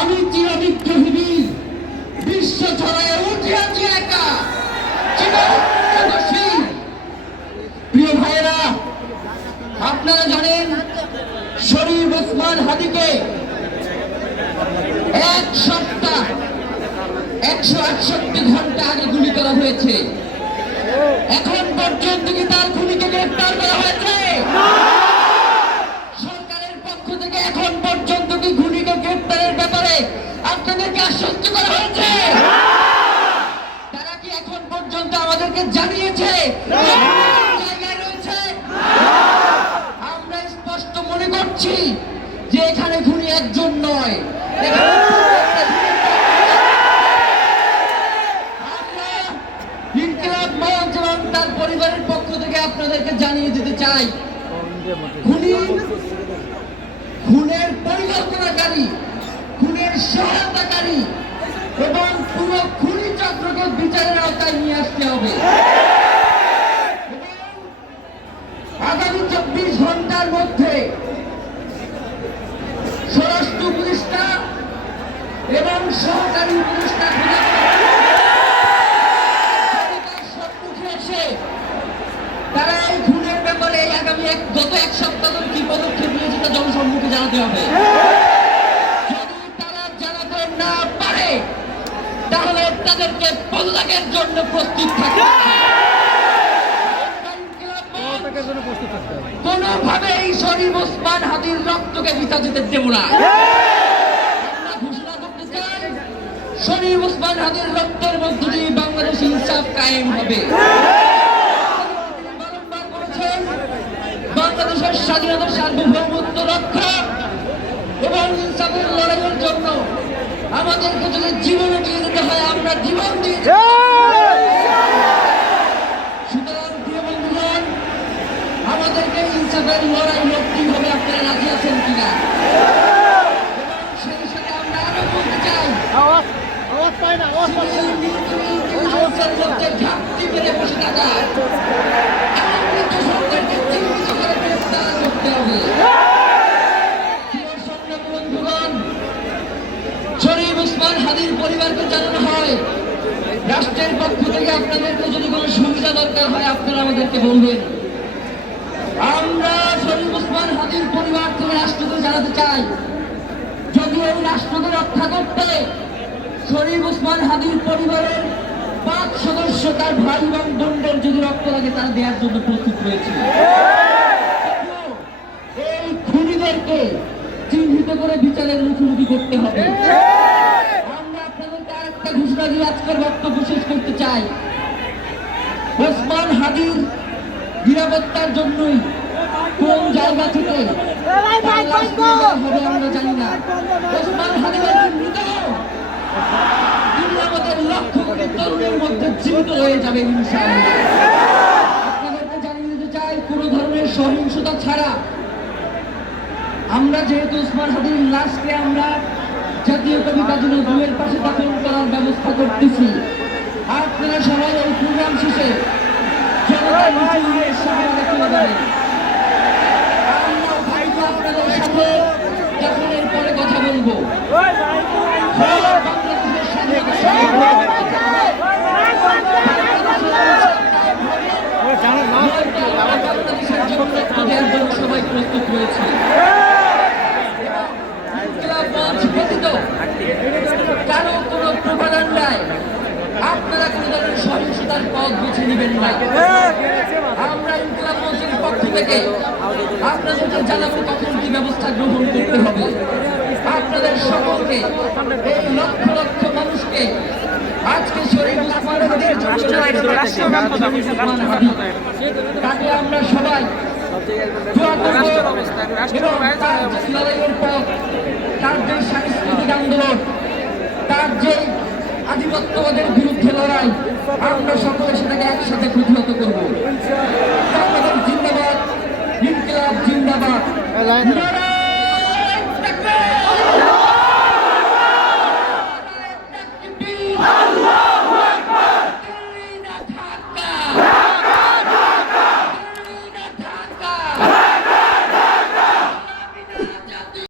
আমি চিরবিদ্রোহী বিশ্ব ছড়ায় উঠে আছি একা চিরশীল। প্রিয় ভাইয়েরা, আপনারা জানেন শরীফ ওসমান হাদীকে এক সপ্তাহ 168 ঘন্টা আগে গুলি করা হয়েছে। এখন পর্যন্ত কি তার খুনিকে গ্রেফতার করা হয়েছে? সরকারের পক্ষ থেকে এখন পর্যন্ত কি খুনিকে গ্রেফতারের ব্যাপারে আপনাদেরকে আশ্বস্ত করা হয়েছে? তারা কি এখন পর্যন্ত আমাদেরকে জানিয়েছে জায়গায় রয়েছে? আমরা স্পষ্ট মনে করছি যে এখানে খুনি একজন নয়, ইনকিলাব মঞ্চ এবং তার পরিবারের পক্ষ থেকে আপনাদেরকে জানিয়ে দিতে চাই, খুনের পরিকল্পনাকারী, খুনের সহায়তাকারী এবং পুরো খুনি চক্রকে বিচারের আওতায় নিয়ে আসতে হবে। আগামী 24 ঘন্টার মধ্যে স্বরাষ্ট্র উপদেষ্টা এবং সহকারী উপদেষ্টা সম্মুখে এসে তারা এই খুনের ব্যাপারে আগামী গত এক সপ্তাহ ধরে কি পদক্ষেপ নিয়েছে তা জনসম্মুখে জানাতে হবে। যদি তারা জানাতে না পারে তাহলে তাদেরকে পদত্যাগের জন্য প্রস্তুত থাকতে হবে। কোনোভাবেই শরীফ ওসমান হাদীর রক্তকে বৃথা যেতে দেব না। আমরা ঘোষণা করতে চাই, শরীফ ওসমান হাদীর রক্তের মধ্য দিয়ে বাংলাদেশ ইনসাফ কায়েম হবে। বারংবার বলেছেন বাংলাদেশের স্বাধীনতা, সার্বভৌমত্ব রক্ষা এবং ইনসাফের লড়াইয়ের জন্য আমাদেরকে যদি জীবনে দিয়ে দিতে হয় আমরা জীবন দিয়ে দেব। সুতরাং প্রিয় বন্ধুগণ, আমাদেরকে ইনসাফের লড়াই লড়তে হবে। আপনারা রাজি আছেন কিনা? এবং সেই সাথে আমরা আরো বলতে চাই, ঘাটতি মেরে বসে থাকা সরকারকে চিহ্নিত করে গ্রেফতার করতে হবে। বন্ধুগণ, শরীফ ওসমান হাদীর পরিবারকে জানানো হয়, রাষ্ট্রের পক্ষ থেকে আপনাদেরকে যদি কোনো সুবিধা দরকার হয় আপনারা আমাদেরকে বলবেন। আমরা শরীফ ওসমান হাদীর পরিবার থেকে রাষ্ট্রকে জানাতে চাই, যদি এই রাষ্ট্রকে রক্ষা করতে শরীফ ওসমান হাদীর পরিবারের 5 সদস্য তার ভাই এবং বোনদের যদি রক্ত লাগে তারা দেওয়ার জন্য প্রস্তুত রয়েছে। এই খুনিদেরকে চিহ্নিত করে বিচারের মুখোমুখি করতে হবে। আমরা আপনাদেরকে আরেকটা ঘোষণা দিয়ে আজকের বক্তব্য শেষ করতে চাই, ওসমান হাদীর নিরাপত্তার জন্যই কোন জায়গা থেকে হবে আমরা জানি না, ওসমান হাদীর মৃতদেহ আমাদের লক্ষ কোটি তরুণের মধ্যে জীবিত হয়ে যাবে ইনশাআল্লাহ। আপনাদেরকে জানিয়ে দিতে চাই, কোনো ধরনের সহিংসতা ছাড়া আমরা যেহেতু ওসমান হাদীর লাশকে আমরা জাতীয় কবি কাজী নজরুলের পাশে দাফন করার ব্যবস্থা করতেছি, আপনারা সবাই এই প্রোগ্রাম শেষে জনতার মিছিলে সহযোগিতা করে দেবেন। আমরা ভাইকে আপনাদের সাথে দাফনের পরে কথা বলবো। বাংলাদেশের স্বাধীনতা সবাই প্রস্তুত রয়েছে। কারো কোনো প্রোপাগান্ডায় আপনারা কোনো ধরনের সহিংসতার পথ বেছে নেবেন না। আমরা ইনকিলাব মঞ্চের পক্ষ থেকে আপনাদেরকে জানাবো কখন কি ব্যবস্থা গ্রহণ করতে হবে। আপনাদের সকলকে, এই লক্ষ লক্ষ মানুষকে আজকে শরীফ ওসমান হাদীর তাকে আমরা সবাই দোয়া করব এবং তার যে লড়াইয়ের পথ, তার যে সাংস্কৃতিক আন্দোলন, তার যে আধিপত্যবাদের বিরুদ্ধে লড়াই, আমরা সকলে সেটাকে একসাথে প্রতিহত করব। বাংলাদেশ জিন্দাবাদ, ইনকিলাব জিন্দাবাদ।